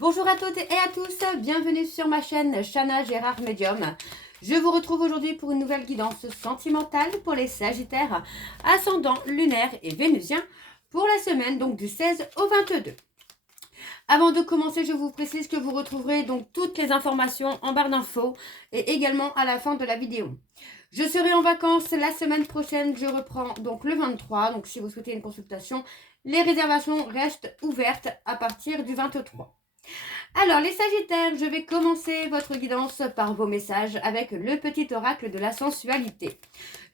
Bonjour à toutes et à tous, bienvenue sur ma chaîne Chana Gérard Medium. Je vous retrouve aujourd'hui pour une nouvelle guidance sentimentale pour les Sagittaires, ascendant lunaire et vénusien pour la semaine donc du 16 au 22. Avant de commencer, je vous précise que vous retrouverez donc toutes les informations en barre d'infos et également à la fin de la vidéo. Je serai en vacances la semaine prochaine, je reprends donc le 23, donc si vous souhaitez une consultation, les réservations restent ouvertes à partir du 23. Alors, les Sagittaires, je vais commencer votre guidance par vos messages avec le petit oracle de la sensualité.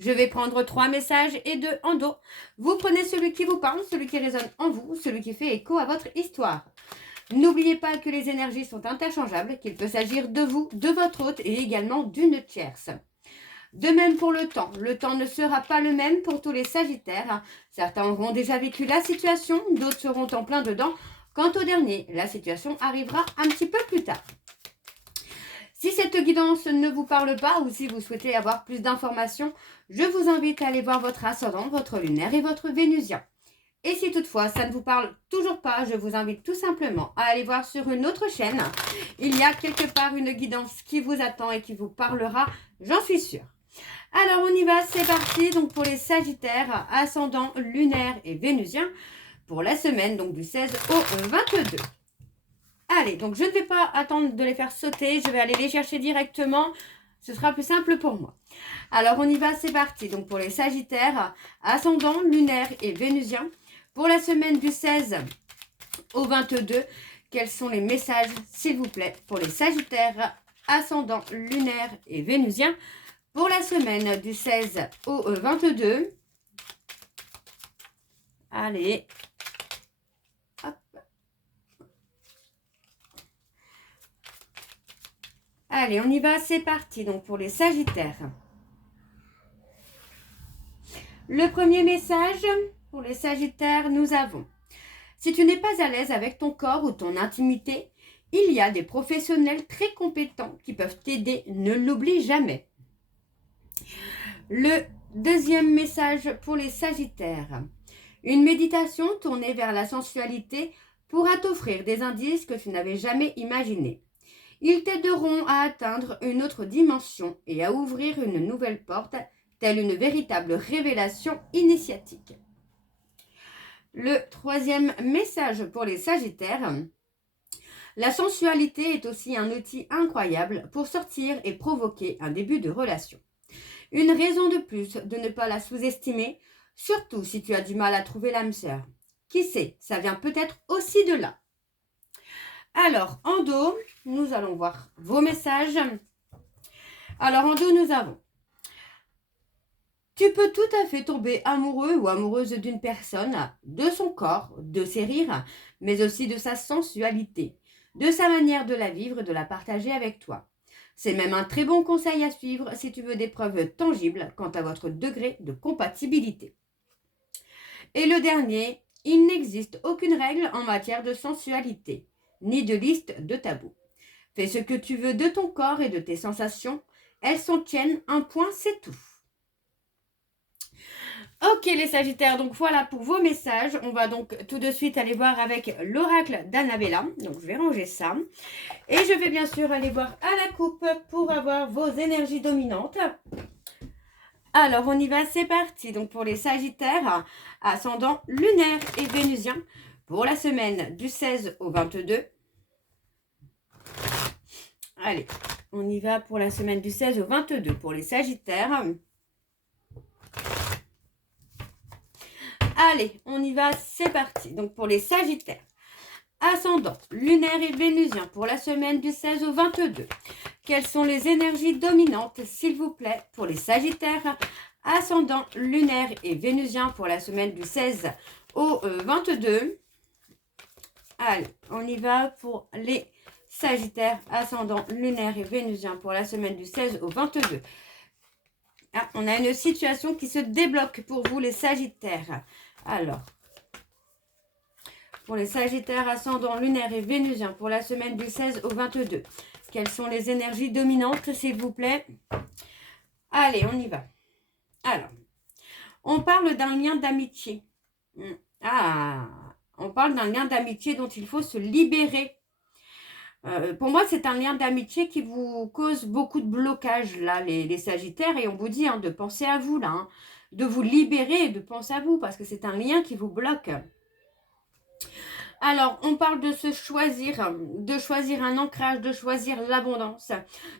Je vais prendre 3 messages et 2 en dos. Vous prenez celui qui vous parle, celui qui résonne en vous, celui qui fait écho à votre histoire. N'oubliez pas que les énergies sont interchangeables, qu'il peut s'agir de vous, de votre hôte et également d'une tierce. De même pour le temps ne sera pas le même pour tous les Sagittaires. Certains auront déjà vécu la situation, d'autres seront en plein dedans. Quant au dernier, la situation arrivera un petit peu plus tard. Si cette guidance ne vous parle pas ou si vous souhaitez avoir plus d'informations, je vous invite à aller voir votre ascendant, votre lunaire et votre vénusien. Et si toutefois ça ne vous parle toujours pas, je vous invite tout simplement à aller voir sur une autre chaîne. Il y a quelque part une guidance qui vous attend et qui vous parlera, j'en suis sûre. Alors on y va, c'est parti. Donc pour les Sagittaires, ascendant lunaire et vénusien, pour la semaine donc du 16 au 22. Allez, donc je ne vais pas attendre de les faire sauter, je vais aller les chercher directement, ce sera plus simple pour moi. Alors on y va, c'est parti. Donc pour les Sagittaires, ascendant lunaire et vénusien, pour la semaine du 16 au 22, quels sont les messages s'il vous plaît pour les Sagittaires, ascendant lunaire et vénusien, pour la semaine du 16 au 22. Allez. Hop. Allez, on y va, c'est parti. Donc pour les Sagittaires. Le premier message pour les Sagittaires, nous avons: si tu n'es pas à l'aise avec ton corps ou ton intimité, il y a des professionnels très compétents qui peuvent t'aider, ne l'oublie jamais. Le deuxième message pour les Sagittaires. Une méditation tournée vers la sensualité pourra t'offrir des indices que tu n'avais jamais imaginés. Ils t'aideront à atteindre une autre dimension et à ouvrir une nouvelle porte, telle une véritable révélation initiatique. Le troisième message pour les Sagittaires. La sensualité est aussi un outil incroyable pour sortir et provoquer un début de relation. Une raison de plus de ne pas la sous-estimer, surtout si tu as du mal à trouver l'âme sœur. Qui sait, ça vient peut-être aussi de là. Alors, en dos, nous allons voir vos messages. Alors, en dos, nous avons: tu peux tout à fait tomber amoureux ou amoureuse d'une personne, de son corps, de ses rires, mais aussi de sa sensualité, de sa manière de la vivre, de la partager avec toi. C'est même un très bon conseil à suivre si tu veux des preuves tangibles quant à votre degré de compatibilité. Et le dernier, il n'existe aucune règle en matière de sensualité, ni de liste de tabous. Fais ce que tu veux de ton corps et de tes sensations, elles sont tiennes, un point, c'est tout. Ok les Sagittaires, donc voilà pour vos messages. On va donc tout de suite aller voir avec l'oracle d'Annabella. Donc je vais ranger ça. Et je vais bien sûr aller voir à la coupe pour avoir vos énergies dominantes. Alors on y va, c'est parti. Donc pour les Sagittaires, ascendant lunaire et vénusien, pour la semaine du 16 au 22. Allez, on y va pour la semaine du 16 au 22 pour les Sagittaires. Allez, on y va, c'est parti. Donc pour les Sagittaires, ascendant lunaire et vénusien pour la semaine du 16 au 22. Quelles sont les énergies dominantes, s'il vous plaît, pour les Sagittaires, ascendant lunaire et vénusien pour la semaine du 16 au 22. Allez, on y va pour les Sagittaires, ascendant lunaire et vénusien pour la semaine du 16 au 22. Ah, on a une situation qui se débloque pour vous, les Sagittaires. Alors, pour les Sagittaires, ascendant lunaire et vénusien pour la semaine du 16 au 22. Quelles sont les énergies dominantes, s'il vous plaît? Allez, on y va. Alors, on parle d'un lien d'amitié. Ah, on parle d'un lien d'amitié dont il faut se libérer. Pour moi, c'est un lien d'amitié qui vous cause beaucoup de blocages, là, les Sagittaires. Et on vous dit de penser à vous, là. De vous libérer et de penser à vous, parce que c'est un lien qui vous bloque. Alors, on parle de se choisir un ancrage, de choisir l'abondance.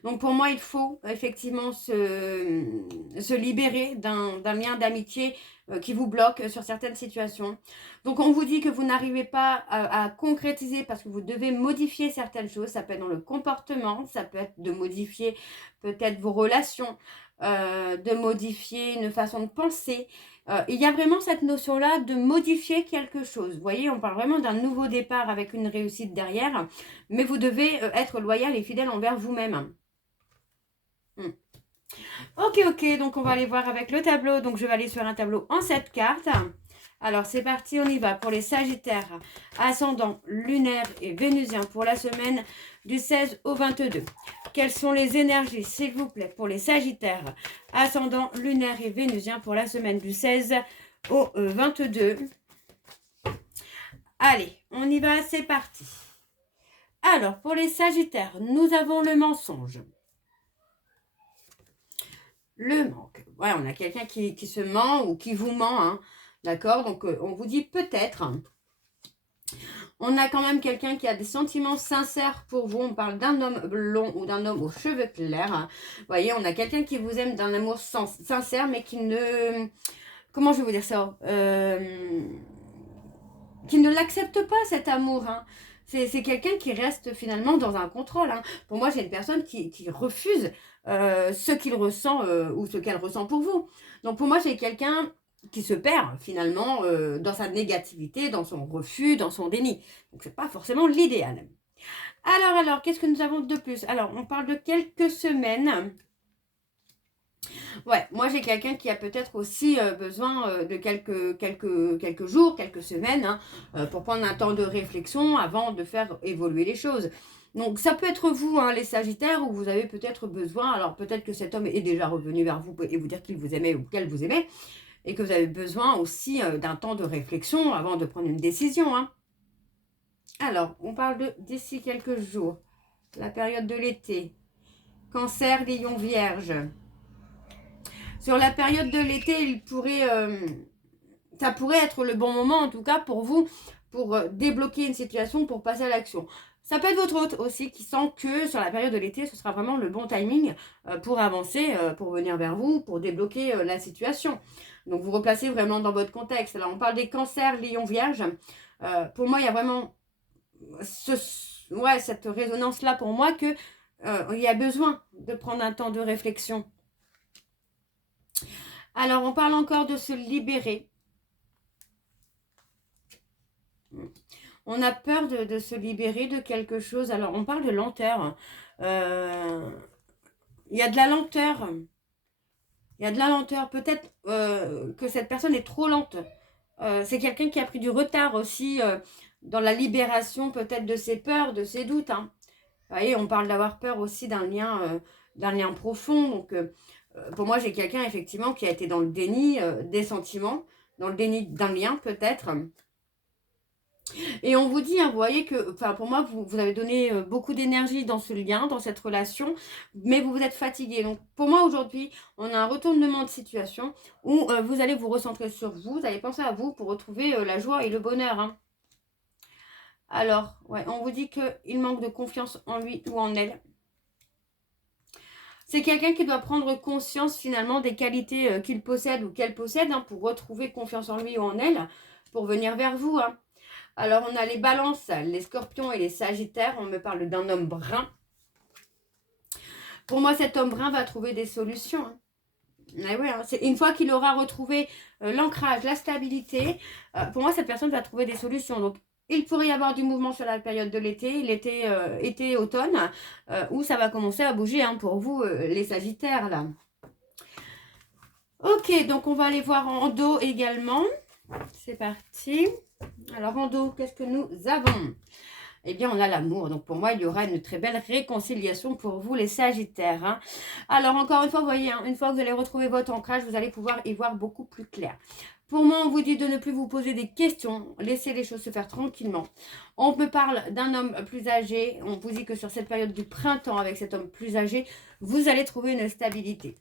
Donc, pour moi, il faut effectivement se libérer d'un lien d'amitié qui vous bloque sur certaines situations. Donc, on vous dit que vous n'arrivez pas à concrétiser parce que vous devez modifier certaines choses. Ça peut être dans le comportement, ça peut être de modifier peut-être vos relations, de modifier une façon de penser. Il y a vraiment cette notion-là de modifier quelque chose. Vous voyez, on parle vraiment d'un nouveau départ avec une réussite derrière, mais vous devez être loyal et fidèle envers vous-même. Ok, donc on va aller voir avec le tableau. Donc je vais aller sur un tableau en 7 cartes. Alors c'est parti, on y va pour les Sagittaires, ascendant, lunaire et vénusien pour la semaine du 16 au 22. Quelles sont les énergies, s'il vous plaît, pour les Sagittaires, ascendant, lunaire et vénusien pour la semaine du 16 au 22. Allez, on y va, c'est parti. Alors, pour les Sagittaires, nous avons le mensonge. Le manque. Ouais, on a quelqu'un qui se ment ou qui vous ment, d'accord? Donc, on vous dit peut-être. On a quand même quelqu'un qui a des sentiments sincères pour vous. On parle d'un homme blond ou d'un homme aux cheveux clairs. Vous voyez, on a quelqu'un qui vous aime d'un amour sincère, mais qui ne... Comment je vais vous dire ça qui ne l'accepte pas, cet amour. C'est quelqu'un qui reste finalement dans un contrôle. Pour moi, c'est une personne qui refuse ce qu'il ressent ou ce qu'elle ressent pour vous. Donc pour moi, c'est quelqu'un qui se perd finalement dans sa négativité, dans son refus, dans son déni. Donc c'est pas forcément l'idéal. Alors, qu'est-ce que nous avons de plus? Alors, on parle de quelques semaines. Ouais, moi j'ai quelqu'un qui a peut-être aussi besoin de quelques jours, quelques semaines pour prendre un temps de réflexion avant de faire évoluer les choses. Donc ça peut être vous, les Sagittaires, où vous avez peut-être besoin, alors peut-être que cet homme est déjà revenu vers vous et vous dire qu'il vous aimait ou qu'elle vous aimait, et que vous avez besoin aussi d'un temps de réflexion avant de prendre une décision. Alors, on parle de d'ici quelques jours, la période de l'été, Cancer, Lion, Vierge. Sur la période de l'été, ça pourrait être le bon moment, en tout cas, pour vous, pour débloquer une situation, pour passer à l'action. Ça peut être votre hôte aussi qui sent que sur la période de l'été, ce sera vraiment le bon timing pour avancer, pour venir vers vous, pour débloquer la situation. Donc, vous replacez vraiment dans votre contexte. Alors, on parle des cancers, lion, vierge. Pour moi, il y a vraiment cette résonance-là pour moi que il y a besoin de prendre un temps de réflexion. Alors, on parle encore de se libérer. On a peur de se libérer de quelque chose. Alors, on parle de lenteur. Il y a de la lenteur. Il y a de la lenteur. Peut-être que cette personne est trop lente. C'est quelqu'un qui a pris du retard aussi dans la libération peut-être de ses peurs, de ses doutes. Vous voyez, on parle d'avoir peur aussi d'un lien profond. Donc, pour moi, j'ai quelqu'un effectivement qui a été dans le déni des sentiments, dans le déni d'un lien peut-être. Et on vous dit, vous voyez que, pour moi, vous avez donné beaucoup d'énergie dans ce lien, dans cette relation, mais vous êtes fatigué. Donc, pour moi, aujourd'hui, on a un retournement de situation où vous allez vous recentrer sur vous, vous allez penser à vous pour retrouver la joie et le bonheur. Alors, ouais, on vous dit qu'il manque de confiance en lui ou en elle. C'est quelqu'un qui doit prendre conscience finalement des qualités qu'il possède ou qu'elle possède pour retrouver confiance en lui ou en elle, pour venir vers vous. Alors, on a les balances, les scorpions et les sagittaires. On me parle d'un homme brun. Pour moi, cet homme brun va trouver des solutions. C'est une fois qu'il aura retrouvé l'ancrage, la stabilité, pour moi, cette personne va trouver des solutions. Donc, il pourrait y avoir du mouvement sur la période de l'été, été-automne, où ça va commencer à bouger pour vous, les sagittaires, là. Ok, donc on va aller voir en dos également. C'est parti. Alors, en dos, qu'est-ce que nous avons? Eh bien, on a l'amour. Donc, pour moi, il y aura une très belle réconciliation pour vous, les Sagittaires. Alors, encore une fois, vous voyez, une fois que vous allez retrouver votre ancrage, vous allez pouvoir y voir beaucoup plus clair. Pour moi, on vous dit de ne plus vous poser des questions. Laissez les choses se faire tranquillement. On me parle d'un homme plus âgé. On vous dit que sur cette période du printemps, avec cet homme plus âgé, vous allez trouver une stabilité.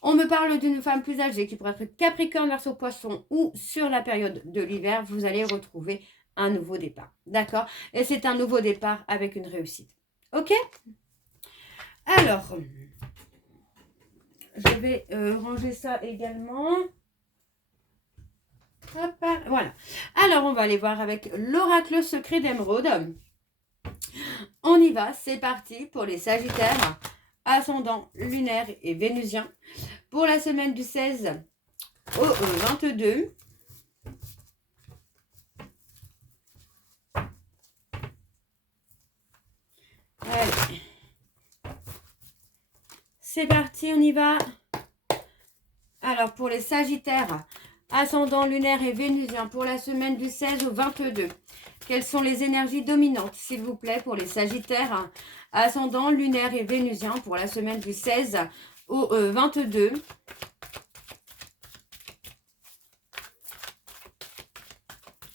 On me parle d'une femme plus âgée qui pourrait être Capricorne, Verseau, Poisson, ou sur la période de l'hiver, vous allez retrouver un nouveau départ. D'accord? Et c'est un nouveau départ avec une réussite. Ok? Alors, je vais ranger ça également. Hop, voilà. Alors, on va aller voir avec l'oracle secret d'Émeraude. On y va, c'est parti pour les Sagittaires, ascendant lunaire et vénusien. Pour la semaine du 16 au 22. Allez. C'est parti, on y va. Alors, pour les Sagittaires, ascendant lunaire et vénusien, pour la semaine du 16 au 22. Quelles sont les énergies dominantes, s'il vous plaît, pour les Sagittaires, ascendant lunaire et vénusien, pour la semaine du 16 au 22.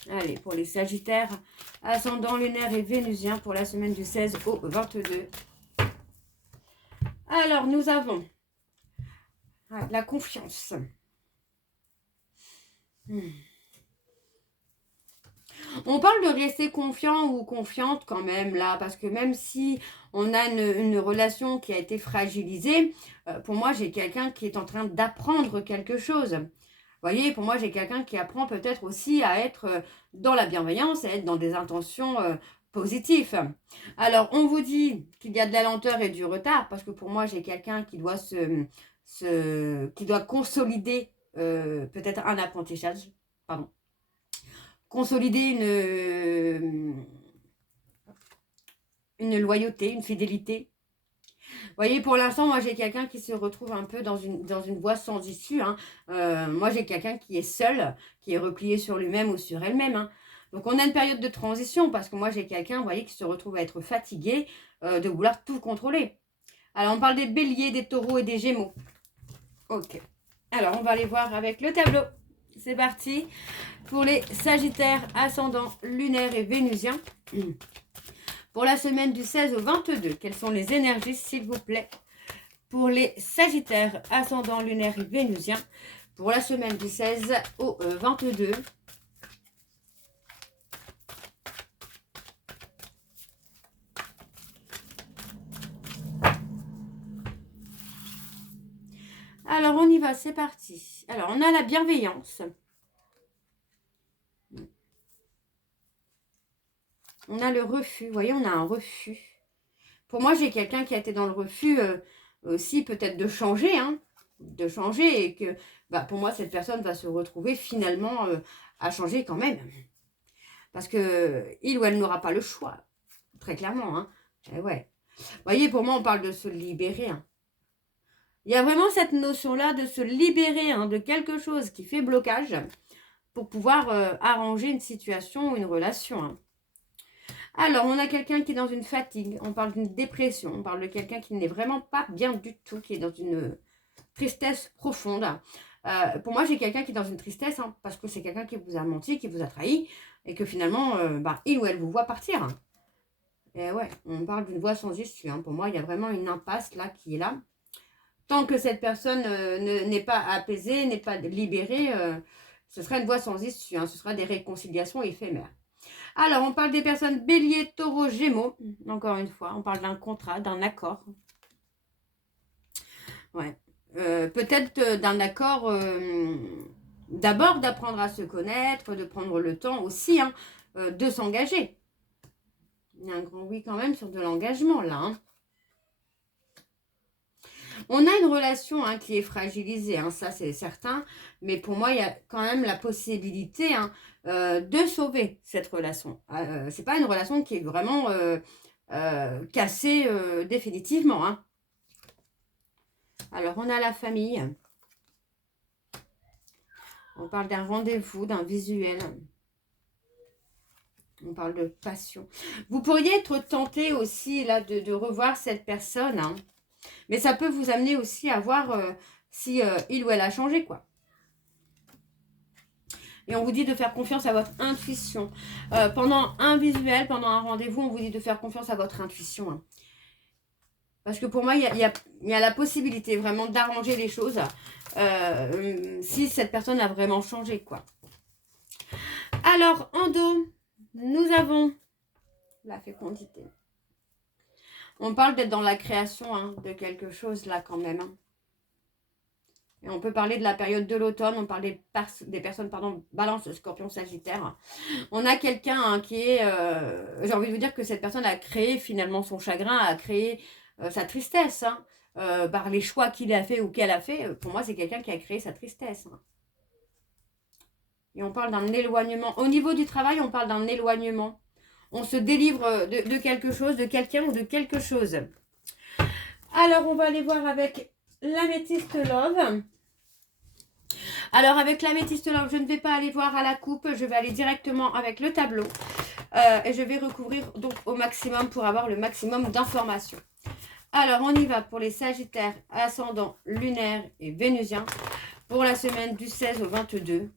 Allez, pour les Sagittaires, ascendant lunaire et vénusien, pour la semaine du 16 au 22. Alors, nous avons la confiance. On parle de rester confiant ou confiante quand même là, parce que même si on a une relation qui a été fragilisée, pour moi j'ai quelqu'un qui est en train d'apprendre quelque chose. Vous voyez, pour moi j'ai quelqu'un qui apprend peut-être aussi à être dans la bienveillance, à être dans des intentions positives. Alors on vous dit qu'il y a de la lenteur et du retard, parce que pour moi j'ai quelqu'un qui doit qui doit consolider peut-être un apprentissage, pardon. Consolider une loyauté, une fidélité. Vous voyez, pour l'instant, moi, j'ai quelqu'un qui se retrouve un peu dans une voie sans issue. Hein. Moi, j'ai quelqu'un qui est seul, qui est replié sur lui-même ou sur elle-même. Hein. Donc, on a une période de transition parce que moi, j'ai quelqu'un, vous voyez, qui se retrouve à être fatigué de vouloir tout contrôler. Alors, on parle des béliers, des taureaux et des gémeaux. Ok. Alors, on va aller voir avec le tableau. C'est parti pour les Sagittaires, ascendant lunaire et vénusien. Pour la semaine du 16 au 22, quelles sont les énergies, s'il vous plaît, pour les Sagittaires, ascendant lunaire et vénusien, pour la semaine du 16 au 22. Alors, on y va, c'est parti. Alors, on a la bienveillance. On a le refus. Vous voyez, on a un refus. Pour moi, j'ai quelqu'un qui a été dans le refus aussi, peut-être de changer. Hein, de changer. Et que, pour moi, cette personne va se retrouver finalement à changer quand même. Parce que il ou elle n'aura pas le choix. Très clairement. Hein. Et ouais. Vous voyez, pour moi, on parle de se libérer. Hein. Il y a vraiment cette notion-là de se libérer de quelque chose qui fait blocage pour pouvoir arranger une situation ou une relation. Hein. Alors, on a quelqu'un qui est dans une fatigue, on parle d'une dépression, on parle de quelqu'un qui n'est vraiment pas bien du tout, qui est dans une tristesse profonde. Pour moi, j'ai quelqu'un qui est dans une tristesse, parce que c'est quelqu'un qui vous a menti, qui vous a trahi, et que finalement, il ou elle vous voit partir. Hein. Et ouais, on parle d'une voie sans issue. Hein. Pour moi, il y a vraiment une impasse là qui est là. Tant que cette personne n'est pas apaisée, n'est pas libérée, ce sera une voie sans issue. Hein. Ce sera des réconciliations éphémères. Alors, on parle des personnes bélier, taureau, gémeaux. Encore une fois, on parle d'un contrat, d'un accord. Ouais. Peut-être d'un accord, d'abord d'apprendre à se connaître, de prendre le temps aussi de s'engager. Il y a un grand oui quand même sur de l'engagement là. Hein. On a une relation qui est fragilisée, ça c'est certain, mais pour moi il y a quand même la possibilité de sauver cette relation. C'est pas une relation qui est vraiment cassée définitivement. Hein. Alors on a la famille. On parle d'un rendez-vous, d'un visuel. On parle de passion. Vous pourriez être tenté aussi là de revoir cette personne. Hein. Mais ça peut vous amener aussi à voir si il ou elle a changé, quoi. Et on vous dit de faire confiance à votre intuition. Pendant un visuel, pendant un rendez-vous, on vous dit de faire confiance à votre intuition. Hein. Parce que pour moi, il y a la possibilité vraiment d'arranger les choses si cette personne a vraiment changé, quoi. Alors, en dos, nous avons la fécondité. On parle d'être dans la création hein, de quelque chose là quand même. Hein. Et on peut parler de la période de l'automne, on parle des personnes, pardon, Balance, Scorpion, Sagittaire. On a quelqu'un hein, qui est, j'ai envie de vous dire que cette personne a créé finalement son chagrin, a créé sa tristesse, hein, par les choix qu'il a fait ou qu'elle a fait. Pour moi, c'est quelqu'un qui a créé sa tristesse. Hein. Et on parle d'un éloignement. Au niveau du travail, on parle d'un éloignement. On se délivre de quelque chose, de quelqu'un ou de quelque chose. Alors, on va aller voir avec l'améthyste Love. Alors, avec l'améthyste Love, je ne vais pas aller voir à la coupe. Je vais aller directement avec le tableau. Et je vais recouvrir donc au maximum pour avoir le maximum d'informations. Alors, on y va pour les Sagittaires, ascendant, lunaire et vénusien. Pour la semaine du 16 au 22.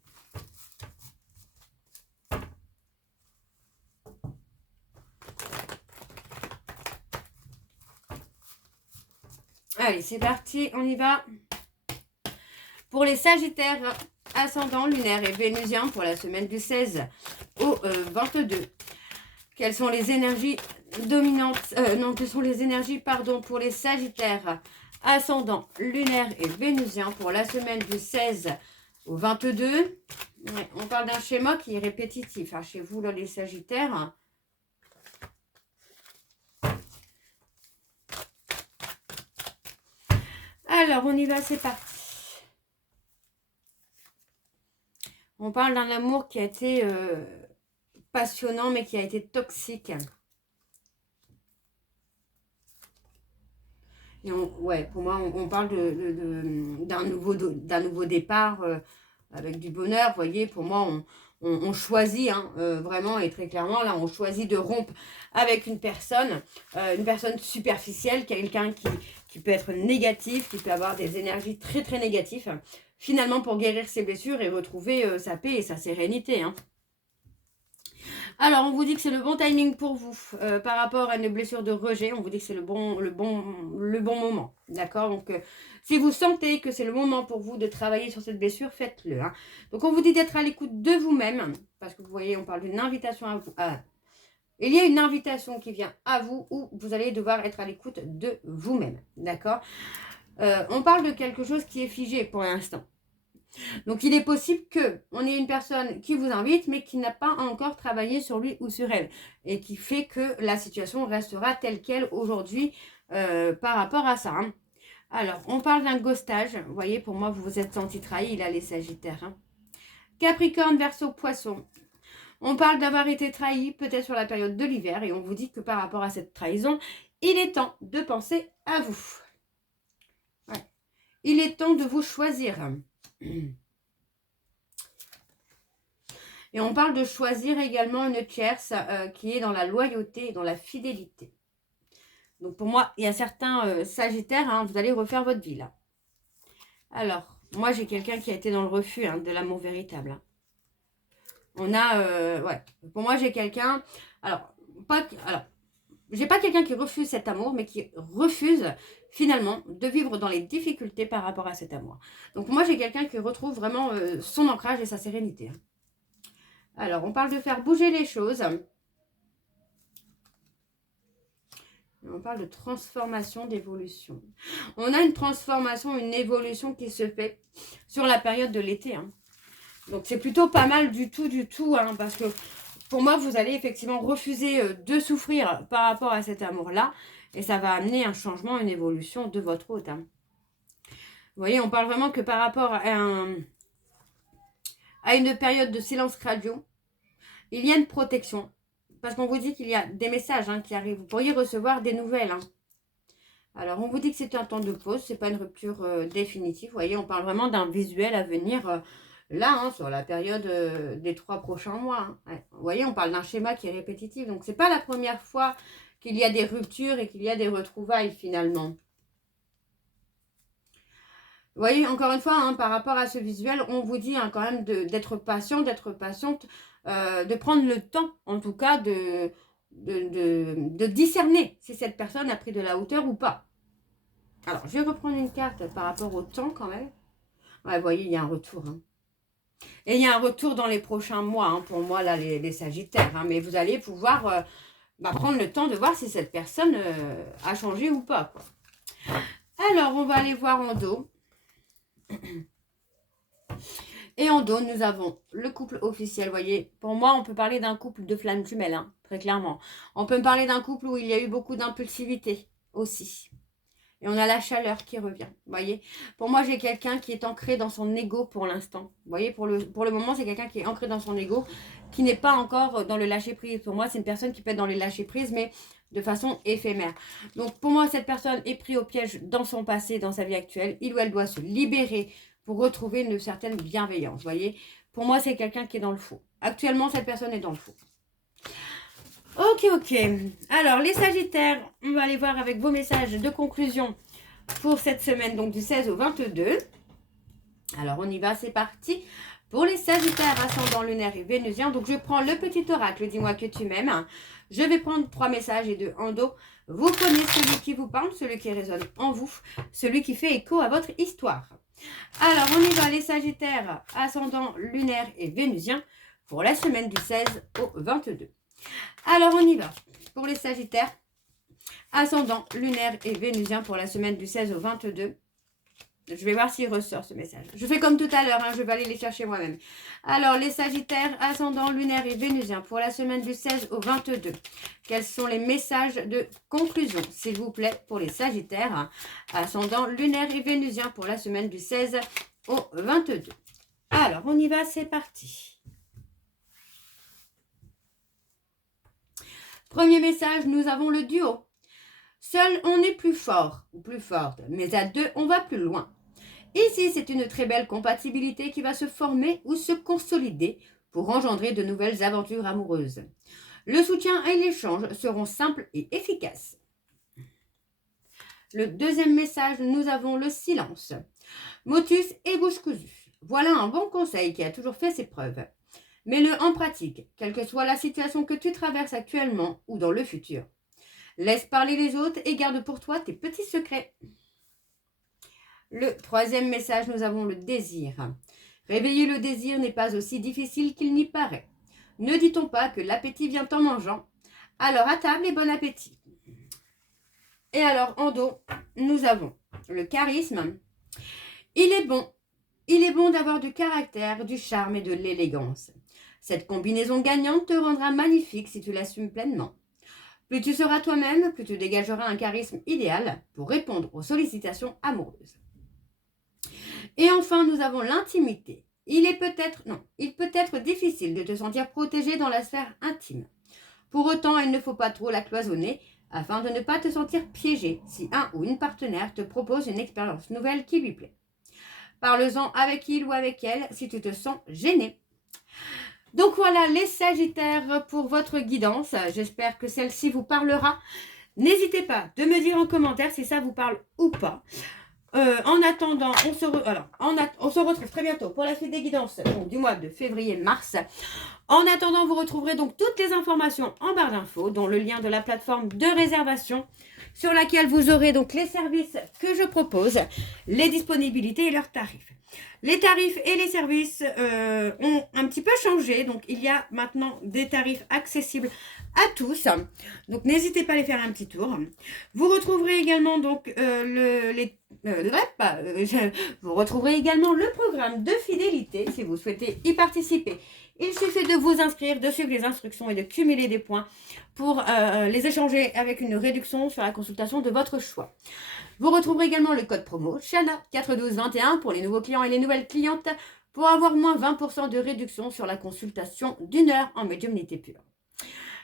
Allez, c'est parti, on y va. Pour les Sagittaires, ascendant, lunaire et vénusien, pour la semaine du 16 au 22. Quelles sont les énergies dominantes quelles sont les énergies, pardon, pour les Sagittaires, ascendant, lunaire et vénusien, pour la semaine du 16 au 22. Ouais, on parle d'un schéma qui est répétitif hein, chez vous, là, les Sagittaires. Alors, on y va, c'est parti. On parle d'un amour qui a été passionnant, mais qui a été toxique. Et ouais, pour moi, on parle d'un nouveau départ avec du bonheur. Vous voyez, pour moi, on choisit hein, vraiment et très clairement, là, on choisit de rompre avec une personne superficielle, quelqu'un qui peut être négatif, qui peut avoir des énergies très, très négatives, finalement pour guérir ses blessures et retrouver sa paix et sa sérénité. Hein. Alors, on vous dit que c'est le bon timing pour vous par rapport à une blessure de rejet. On vous dit que c'est le bon moment. D'accord. Donc, si vous sentez que c'est le moment pour vous de travailler sur cette blessure, faites-le. Hein. Donc, on vous dit d'être à l'écoute de vous-même. Parce que vous voyez, on parle d'une invitation à vous. Il y a une invitation qui vient à vous où vous allez devoir être à l'écoute de vous-même. D'accord. On parle de quelque chose qui est figé pour l'instant. Donc, il est possible qu'on ait une personne qui vous invite, mais qui n'a pas encore travaillé sur lui ou sur elle. Et qui fait que la situation restera telle qu'elle aujourd'hui par rapport à ça. Hein. Alors, on parle d'un ghostage. Vous voyez, pour moi, vous vous êtes senti trahi. Il a les Sagittaires. Hein. Capricorne, Verseau, Poisson. On parle d'avoir été trahi, peut-être sur la période de l'hiver. Et on vous dit que par rapport à cette trahison, il est temps de penser à vous. Ouais. Il est temps de vous choisir. Et on parle de choisir également une tierce qui est dans la loyauté et dans la fidélité. Donc pour moi, il y a certains Sagittaires, hein, vous allez refaire votre vie là. Alors, moi j'ai quelqu'un qui a été dans le refus hein, de l'amour véritable. Hein. On a, ouais, pour moi j'ai quelqu'un, j'ai pas quelqu'un qui refuse cet amour, mais qui refuse finalement de vivre dans les difficultés par rapport à cet amour. Donc moi j'ai quelqu'un qui retrouve vraiment son ancrage et sa sérénité. Hein. Alors, on parle de faire bouger les choses. On parle de transformation, d'évolution. On a une transformation, une évolution qui se fait sur la période de l'été. Hein. Donc, c'est plutôt pas mal du tout, hein, parce que pour moi, vous allez effectivement refuser de souffrir par rapport à cet amour-là. Et ça va amener un changement, une évolution de votre hôte. Hein. Vous voyez, on parle vraiment que par rapport à une période de silence radio, il y a une protection. Parce qu'on vous dit qu'il y a des messages hein, qui arrivent. Vous pourriez recevoir des nouvelles. Hein. Alors, on vous dit que c'est un temps de pause. Ce n'est pas une rupture définitive. Vous voyez, on parle vraiment d'un visuel à venir là, hein, sur la période des 3 prochains mois. Hein. Ouais. Vous voyez, on parle d'un schéma qui est répétitif. Donc, ce n'est pas la première fois qu'il y a des ruptures et qu'il y a des retrouvailles finalement. Vous voyez, encore une fois, hein, par rapport à ce visuel, on vous dit hein, quand même d'être patient, d'être patiente, de prendre le temps, en tout cas, de discerner si cette personne a pris de la hauteur ou pas. Alors, je vais reprendre une carte par rapport au temps quand même. Ouais, vous voyez, il y a un retour. Hein. Et il y a un retour dans les prochains mois, hein, pour moi, là, les Sagittaires. Hein, mais vous allez pouvoir prendre le temps de voir si cette personne a changé ou pas. Quoi. Alors, on va aller voir en dos. Et en dos, nous avons le couple officiel. Vous voyez, pour moi, on peut parler d'un couple de flammes jumelles, hein, très clairement. On peut parler d'un couple où il y a eu beaucoup d'impulsivité aussi. Et on a la chaleur qui revient, vous voyez. Pour moi, j'ai quelqu'un qui est ancré dans son ego pour l'instant. Vous voyez, pour le moment, c'est quelqu'un qui est ancré dans son ego, qui n'est pas encore dans le lâcher-prise. Pour moi, c'est une personne qui peut être dans le lâcher-prise, mais de façon éphémère. Donc, pour moi, cette personne est prise au piège dans son passé, dans sa vie actuelle. Il ou elle doit se libérer pour retrouver une certaine bienveillance, vous voyez. Pour moi, c'est quelqu'un qui est dans le faux. Actuellement, cette personne est dans le faux. Ok. Alors, les Sagittaires, on va aller voir avec vos messages de conclusion pour cette semaine, donc du 16 au 22. Alors, on y va, c'est parti. Pour les Sagittaires, ascendant lunaire et vénusien, donc je prends le petit oracle, dis-moi que tu m'aimes. Je vais prendre 3 messages et 2 en dos. Vous prenez celui qui vous parle, celui qui résonne en vous, celui qui fait écho à votre histoire. Alors, on y va, les Sagittaires, ascendant lunaire et vénusien, pour la semaine du 16 au 22. Alors, on y va. Pour les Sagittaires, ascendant lunaire et vénusien, pour la semaine du 16 au 22. Je vais voir s'il ressort ce message. Je fais comme tout à l'heure, hein, je vais aller les chercher moi-même. Alors, les Sagittaires, ascendant lunaire et vénusien, pour la semaine du 16 au 22. Quels sont les messages de conclusion, s'il vous plaît, pour les Sagittaires, ascendant lunaire et vénusien, pour la semaine du 16 au 22. Alors, on y va, c'est parti. Premier message, nous avons le duo. Seul, on est plus fort ou plus forte, mais à deux, on va plus loin. Ici, c'est une très belle compatibilité qui va se former ou se consolider pour engendrer de nouvelles aventures amoureuses. Le soutien et l'échange seront simples et efficaces. Le deuxième message, nous avons le silence. Motus et bouche cousue. Voilà un bon conseil qui a toujours fait ses preuves. Mets-le en pratique, quelle que soit la situation que tu traverses actuellement ou dans le futur. Laisse parler les autres et garde pour toi tes petits secrets. Le troisième message, nous avons le désir. Réveiller le désir n'est pas aussi difficile qu'il n'y paraît. Ne dit-on pas que l'appétit vient en mangeant? Alors à table et bon appétit. Et alors en dos, nous avons le charisme. Il est bon d'avoir du caractère, du charme et de l'élégance. Cette combinaison gagnante te rendra magnifique si tu l'assumes pleinement. Plus tu seras toi-même, plus tu dégageras un charisme idéal pour répondre aux sollicitations amoureuses. Et enfin, nous avons l'intimité. Il peut être difficile de te sentir protégé dans la sphère intime. Pour autant, il ne faut pas trop la cloisonner afin de ne pas te sentir piégé si un ou une partenaire te propose une expérience nouvelle qui lui plaît. Parle-en avec il ou avec elle si tu te sens gêné. Donc voilà les Sagittaires pour votre guidance. J'espère que celle-ci vous parlera. N'hésitez pas de me dire en commentaire si ça vous parle ou pas. En attendant, on se retrouve très bientôt pour la suite des guidances donc, du mois de février-mars. En attendant, vous retrouverez donc toutes les informations en barre d'infos, dont le lien de la plateforme de réservation sur laquelle vous aurez donc les services que je propose, les disponibilités et leurs tarifs. Les tarifs et les services ont un petit peu changé, donc il y a maintenant des tarifs accessibles à tous. Donc n'hésitez pas à aller faire un petit tour. Vous retrouverez également donc vous retrouverez également le programme de fidélité si vous souhaitez y participer. Il suffit de vous inscrire, de suivre les instructions et de cumuler des points pour les échanger avec une réduction sur la consultation de votre choix. Vous retrouverez également le code promo Chana 41221 pour les nouveaux clients et les nouvelles clientes pour avoir moins 20% de réduction sur la consultation d'1 heure en médiumnité pure.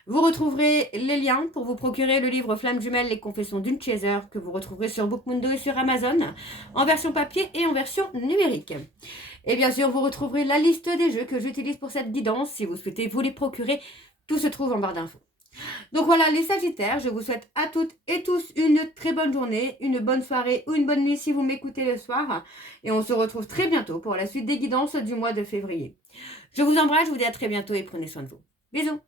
Vous retrouverez les liens pour vous procurer le livre Flammes jumelles, les confessions d'une chaser que vous retrouverez sur Bookmundo et sur Amazon en version papier et en version numérique. Et bien sûr, vous retrouverez la liste des jeux que j'utilise pour cette guidance. Si vous souhaitez vous les procurer, tout se trouve en barre d'infos. Donc voilà, les Sagittaires, je vous souhaite à toutes et tous une très bonne journée, une bonne soirée ou une bonne nuit si vous m'écoutez le soir. Et on se retrouve très bientôt pour la suite des guidances du mois de février. Je vous embrasse, je vous dis à très bientôt et prenez soin de vous. Bisous.